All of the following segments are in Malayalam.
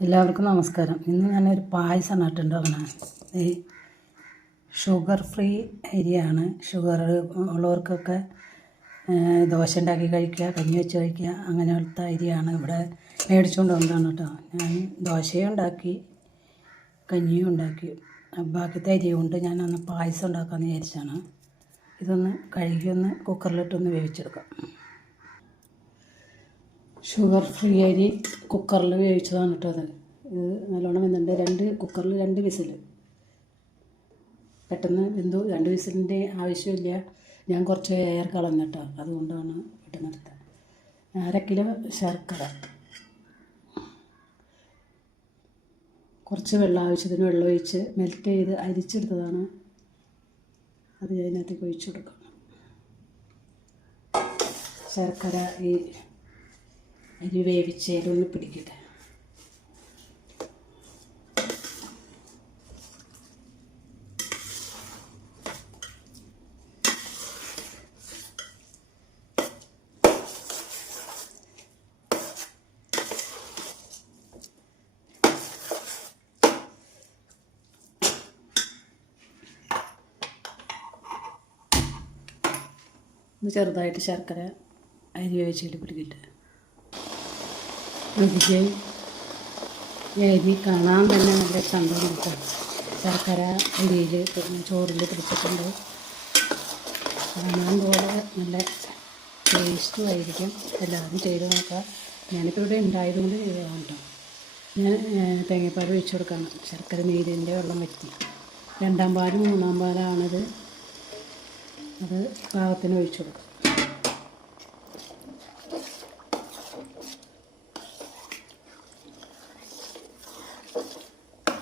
എല്ലാവർക്കും നമസ്കാരം. ഇന്ന് ഞാനൊരു പായസം നട്ടുണ്ടാക്കണേ ഈ ഷുഗർ ഫ്രീ അരിയാണ് ഷുഗർ ഉള്ളവർക്കൊക്കെ ദോശ ഉണ്ടാക്കി കഴിക്കുക കഞ്ഞി വെച്ച് കഴിക്കുക അങ്ങനെയുള്ള അരിയാണ് ഇവിടെ മേടിച്ചുകൊണ്ട് വന്നതാണ് കേട്ടോ. ഞാൻ ദോശയും ഉണ്ടാക്കി കഞ്ഞിയും ഉണ്ടാക്കി. ബാക്കിത്തെ അരി കൊണ്ട് ഞാൻ അന്ന് പായസം ഉണ്ടാക്കാമെന്ന് വിചാരിച്ചാണ് ഇതൊന്ന് കഴുകി ഒന്ന് കുക്കറിലിട്ടൊന്ന് വേവിച്ചെടുക്കാം. ഷുഗർ ഫ്രീ അരി കുക്കറിൽ വേവിച്ചതാണ് കേട്ടോ അത്. ഇത് നല്ലോണം വെന്തുണ്ട് രണ്ട് കുക്കറിൽ രണ്ട് വിസിൽ പെട്ടെന്ന് വെന്തു. രണ്ട് വിസിലിന്റെ ആവശ്യമില്ല. ഞാൻ കുറച്ച് എയർ കളഞ്ഞിട്ടോ അതുകൊണ്ടാണ് പെട്ടെന്ന് എടുത്തത്. അര കിലോ ശർക്കര. കുറച്ച് വെള്ളം ആവശ്യത്തിന് വെള്ളം ഒഴിച്ച് മെൽറ്റ് ചെയ്ത് അരിച്ചെടുത്തതാണ്. അത് അതിനകത്തേക്ക് ഒഴിച്ചു കൊടുക്കണം ശർക്കര ഈ അരി വേവിച്ചതിലൊന്ന് പിടിക്കട്ടെ. ഒന്ന് ചെറുതായിട്ട് ശർക്കര അരി വേവിച്ചിട്ട് പിടിക്കട്ടെ. നോക്കിക്കേ കാണാൻ തന്നെ നല്ല ചന്തം കിട്ടും. ശർക്കര അരിയിൽ ചോറിൽ പിടിച്ചിട്ടുണ്ട്. കാണാൻ പോലെ നല്ല ടേസ്റ്റും ആയിരിക്കും. എല്ലാവരും ചെയ്ത് നോക്കാം ഞാനിപ്പോൾ ഇവിടെ ഉണ്ടായതുകൊണ്ട് ചെയ്തതാണ് കേട്ടോ. ഞാൻ തേങ്ങാപ്പാൽ ഒഴിച്ചു കൊടുക്കണം ശർക്കര നീരിന്റെ വെള്ളം വറ്റി. രണ്ടാം പാലും മൂന്നാം പാലാണത്. അത് പാകത്തിന് ഒഴിച്ചു കൊടുക്കും.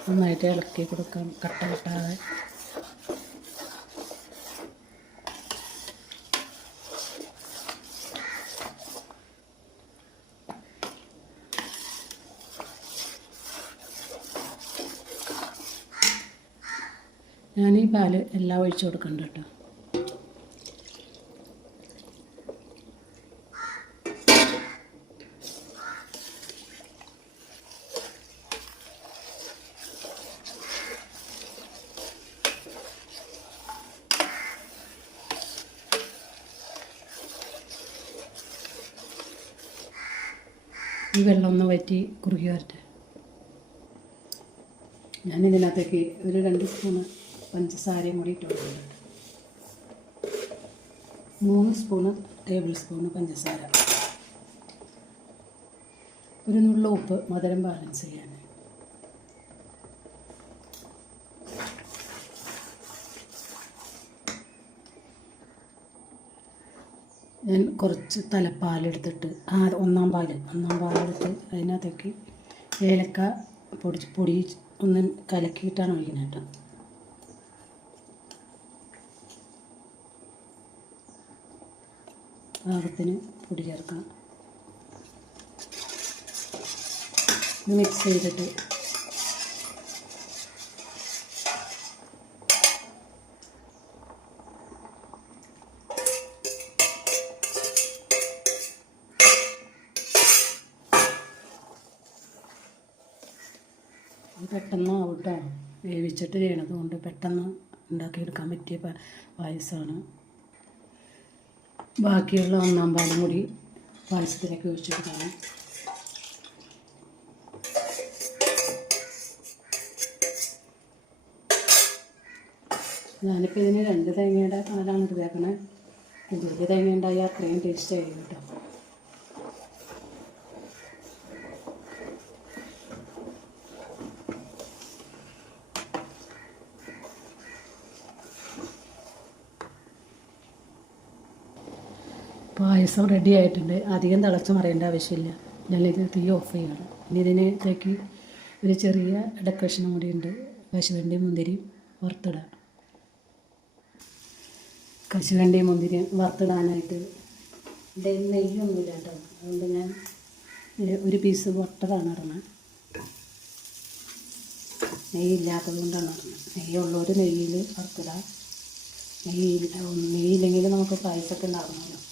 നന്നായിട്ട് ഇളക്കി കൊടുക്കാം. കട്ട കെട്ടാതെ. ഞാൻ പാൽ എല്ലാം ഒഴിച്ചു കൊടുക്കണ്ട കേട്ടോ ഈ വെള്ളം ഒന്ന് വറ്റി കുറുകി വരട്ടെ. ഞാൻ ഇതിനകത്തേക്ക് ഒരു രണ്ട് സ്പൂണ് പഞ്ചസാരയും കൂടി ഇട്ട് മൂന്ന് സ്പൂണ് ടേബിൾ സ്പൂണ് പഞ്ചസാര. ഒരു നുള്ള ഉപ്പ് മധുരം ബാലൻസ് ചെയ്യാൻ. ഞാൻ കുറച്ച് തലപ്പാലെടുത്തിട്ട് ആ ഒന്നാം പാൽ ഒന്നാം പാലെടുത്ത് അതിനകത്തേക്ക് ഏലക്ക പൊടി പൊടി ഒന്ന് കലക്കിയിട്ടാണ് ഒഴിക്കുന്നത് കേട്ടോ. പാകത്തിന് പൊടി ചേർക്കണം ഇത് മിക്സ് ചെയ്തിട്ട് പെട്ടെന്ന് ആവട്ടോ വേവിച്ചിട്ട് ചെയ്യണത് കൊണ്ട് പെട്ടെന്ന് ഉണ്ടാക്കിയെടുക്കാൻ പറ്റിയ പായസമാണ്. ബാക്കിയുള്ള ഒന്നാം പാലും കൂടി പായസത്തിലേക്ക് ഒഴിച്ചെടുക്കണം. ഞാനിപ്പോൾ ഇതിന് രണ്ട് തേങ്ങയുടെ പാലാണ് എടുത്തേക്കണേ കൂടുതൽ തേങ്ങ ഉണ്ടായാൽ അത്രയും ടേസ്റ്റ് ആയിരിക്കും കേട്ടോ. പായസം റെഡി ആയിട്ടുണ്ട്. അധികം തിളച്ച് മറിയേണ്ട ആവശ്യമില്ല. ഞാനിത് തീ ഓഫ് ചെയ്യണം. ഇനി ഇതിനേക്ക് ഒരു ചെറിയ ഡെക്കറേഷനും കൂടി ഉണ്ട്. കശുവണ്ടി മുന്തിരി വറുത്തിടാം കശുവണ്ടി മുന്തിരി വറുത്തിടാനായിട്ട് കയ്യിൽ നെയ്യൊന്നുമില്ല കേട്ടോ. അതുകൊണ്ട് ഞാൻ ഒരു- പീസ് വറുത്തതാണ് ഇടണത് നെയ്യില്ലാത്തത് കൊണ്ടാണ് ഇടുന്നത് നെയ്യുള്ളൊരു നെയ്യിൽ വറുത്തിടാം. നെയ്യില്ല നെയ്യില്ലെങ്കിൽ നമുക്ക് പായസമൊക്കെ ഉണ്ടാകണമല്ലോ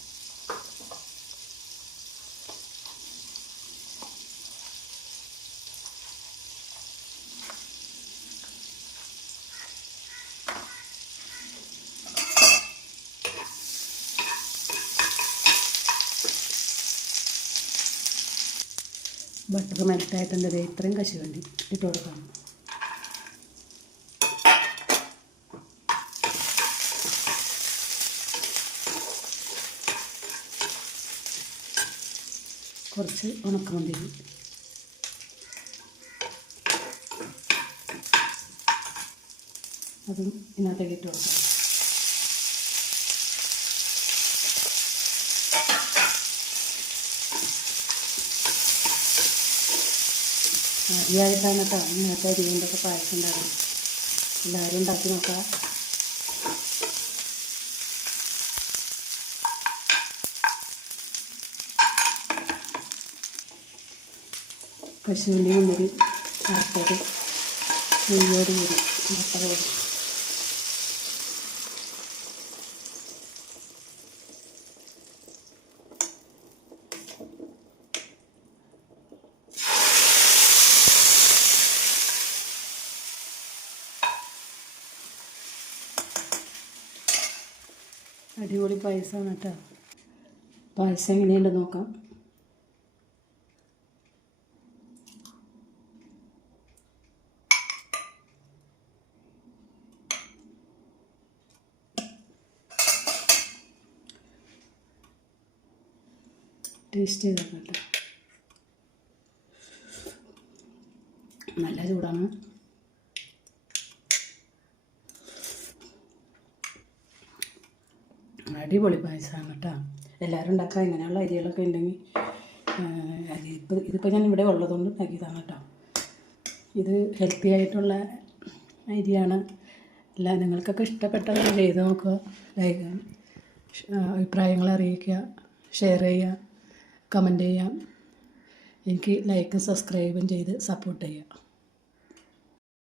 ബട്ടർ മെൽട്ടായിട്ടുണ്ട് ദേ ഇത്രയും കശുവണ്ടി ഇട്ട് കൊടുക്കാം. കുറച്ച് ഉണക്കമുന്തിരി അതും ഇതിനകത്തേക്ക് ഇട്ട് കൊടുക്കാം. ആദ്യമായിട്ടാണ് കേട്ടോ നേരത്തെ അരിയുണ്ടൊക്കെ പായസം ഉണ്ടാകും എല്ലാവരും ഉണ്ടാക്കി നോക്കാം. പശുവിന്റെ മുന്നിൽ വറുത്തത് നെയ്യോട് കൂടി വറുത്തത് കൂടി അടിപൊളി പായസമാണ് കേട്ടോ. പായസം എങ്ങനെയുണ്ട് നോക്കാം. ടേസ്റ്റ് ചെയ്ത് കേട്ടോ. നല്ല ചൂടാണ്. അടിപൊളി പായസമാണ് കേട്ടോ. എല്ലാവരും ഉണ്ടാക്കുക ഇങ്ങനെയുള്ള അരികളൊക്കെ ഉണ്ടെങ്കിൽ അരി ഇപ്പോൾ ഇതിപ്പോൾ ഞാൻ ഇവിടെ ഉള്ളതുകൊണ്ട് ഉണ്ടാക്കിയതാണ് കേട്ടോ. ഇത് ഹെൽത്തി ആയിട്ടുള്ള അരിയാണ് അല്ല നിങ്ങൾക്കൊക്കെ ഇഷ്ടപ്പെട്ടവർ ചെയ്ത് നോക്കുക. ലൈക്ക് അഭിപ്രായങ്ങൾ അറിയിക്കുക. ഷെയർ ചെയ്യുക. കമന്റ് ചെയ്യുക. എനിക്ക് ലൈക്കും സബ്സ്ക്രൈബും ചെയ്ത് സപ്പോർട്ട് ചെയ്യുക.